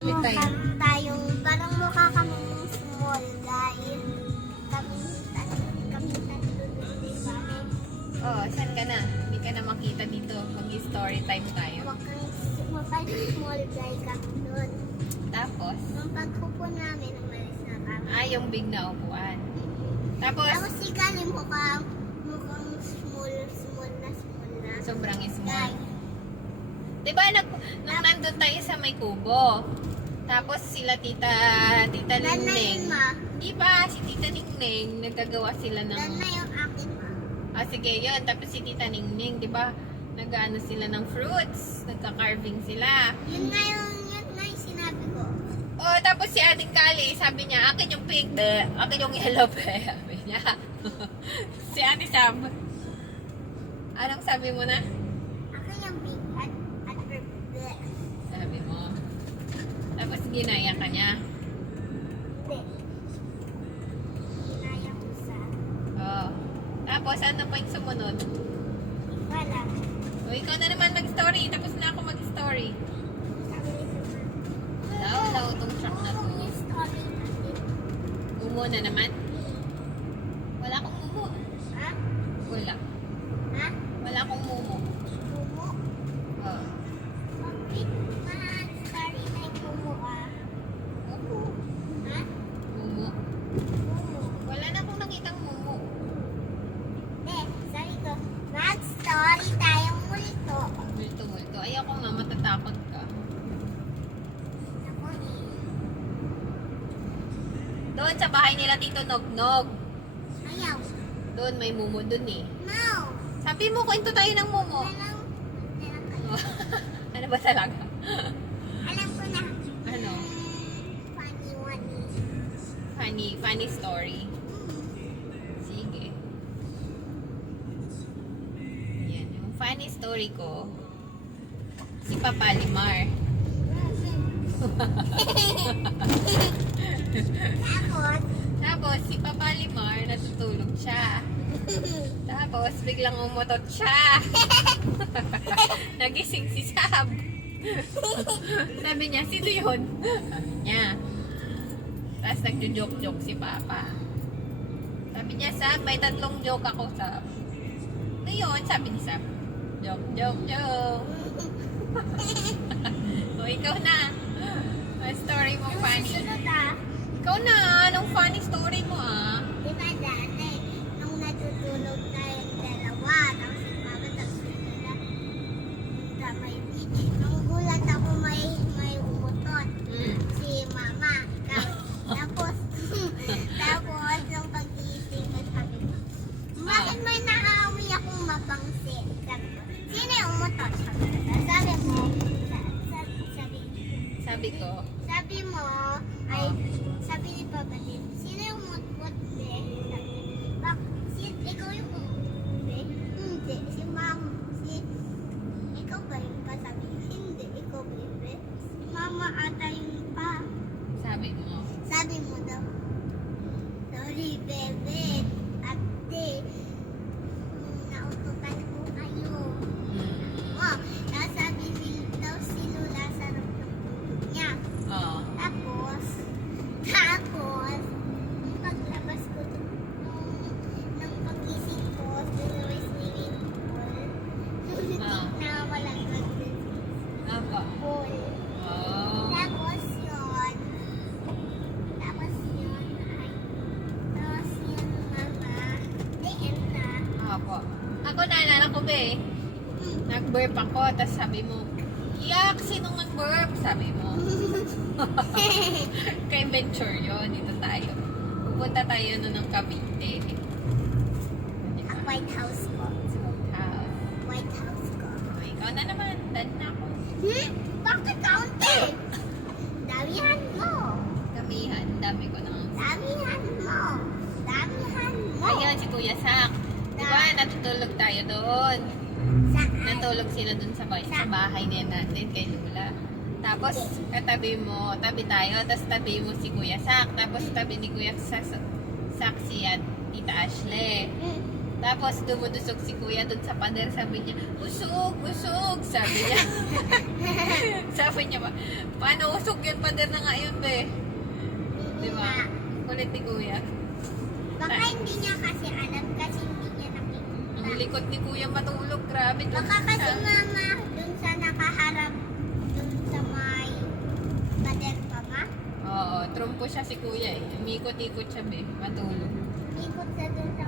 Mukha Time. tayong, parang mukha kaming small dahil kami tatlo doon din kami. Oh, saan ka na? Hindi ka na makita dito. Mag-story time tayo. Mukhang small guy kami doon. Tapos, Nung pagkupo namin, umalis na kami. yung big na upuan. Tapos, Tapos si Kali mukhang small na. sobrang small. Guy. Diba, nung nandun tayo sa may kubo, tapos sila tita Dan na Ningning. yun, ma. Di ba, si tita Ningning, nagkagawa sila ng... Dan na yung akin, ma. Ah, sige, yun. Tapos si tita Ningning, di ba, nag-ano sila ng fruits, nagka-carving sila. Yun nga yung sinabi ko. Oh, tapos si Ating Kali, sabi niya, akin yung pink, akin yung yellow, sabi niya. Si Ate Sam, anong sabi mo na? Akin yung big at purple. Sabi mo. Tapos ginaya ka niya. Hindi. Kinaya ko sa... Oh. Tapos ano pa yung sumunod? Wala. O, ikaw na naman mag-story. Tapos na ako mag-story. Sabi nito, ma. Law tong truck na to. Yung story natin. Mumo na naman? Wala akong mumo. Ha? Wala. Ha? Wala akong mumo. Mumu? Oh. Bakit? Ma-story na yung mumu, ah. Mumo. Ha? Mumo. Mumu. Wala na akong nakitang mumo. Hindi, sabi ko, mag-story tayong multo. Multo-multo. Ayoko nga, matatakot ka. Ako eh. Doon sa bahay nila Tito Nognog. Ayaw. Doon may mumo doon eh. No. Sabi mo, kwento tayo ng mumo. Meron kayo. Ano ba talaga? Alam ko na. Ano? Funny one eh. Funny story. Sige. Yan. Yung funny story ko, si Papa Limar. Tapos, Tapos, si Papa Limar, natutulog siya. Tapos, biglang umutot siya. Nagising si Sab. Sabi niya, sino yun? Sabi niya. Tapos, nagjo-joke-joke si Papa. Sabi niya, Sab, may 3 joke ako, Sab. Ano yun? Sabi ni Sab. Joke. O, ikaw na. Ang story mo, yung funny. susunod ah. Ikaw na, anong funny story mo, ah? Di ba dati, nung natutulog tayong dalawa, tapos si Mama, tapos sila, may beach. Nung gulat ako may umutot. Si Mama, ikaw. Tapos, nung pag-iisip ko, sabi ko, bakit may nakaawi akong mapangsit? Sabi ko, sino yung umutot? Sabi mo, Sabi ko, sabi mo, ay, sabi ni Papa din, sino yung umutpot, be? Sabi, ikaw yung umutpot, be? Hindi, si Mama, ikaw ba yung pa? Sabi, hindi, ikaw ba yung be? Si Mama ata yung pa. sabi mo, Sabi mo daw, sorry, bebe, ate, naututan ko kayo. Oh, tapos sabi daw si Lula sa rooftop niya. Oo. Tapos, nung paglabas ko, nung pagising ko, doon may swimming pool. Na walang nag-swimming Apa? pool. Oh. Tapos yun, tapos yun, mama, diyan na. Apo. Ako naalala ko ba eh. Nag-burp ako, tapos sabi mo, yak, sinong nag-burp? Sabi mo. Kay Venture yun, dito tayo. Pupunta tayo nun ng Cavite. Diba? Ang White House ko. Smokehouse. White House ko. O, ikaw na naman, done na ako. Bakit kaunti? Damihan mo. Kamihan, dami ko nang... Damihan mo. Damihan mo. Ayun, si Kuya Sak. Diba, natutulog tayo doon. Saan? Natulog sila dun sa bahay niya natin kay Lula. Tapos, katabi mo, tabi tayo, tapos tabi mo si Kuya Sak. Tapos tabi ni Kuya Sak si Tita Ashley. Tapos dumudusog si kuya dun sa pader, sabi niya, usog, usog, sabi niya. Sabi niya ba, paano usog yun, pader na nga yun, be? Di ba? Kulit ni kuya. Baka hindi niya kasi alam kasi hindi niya nakikita. Ang likod ni kuya matulog, grabe. Baka kasi mama, dun sa nakaharap, dun sa may pader pa ma. Oo, trumpo siya si kuya eh. Umikot-ikot siya, be. Matulog. Ikot sa dun sa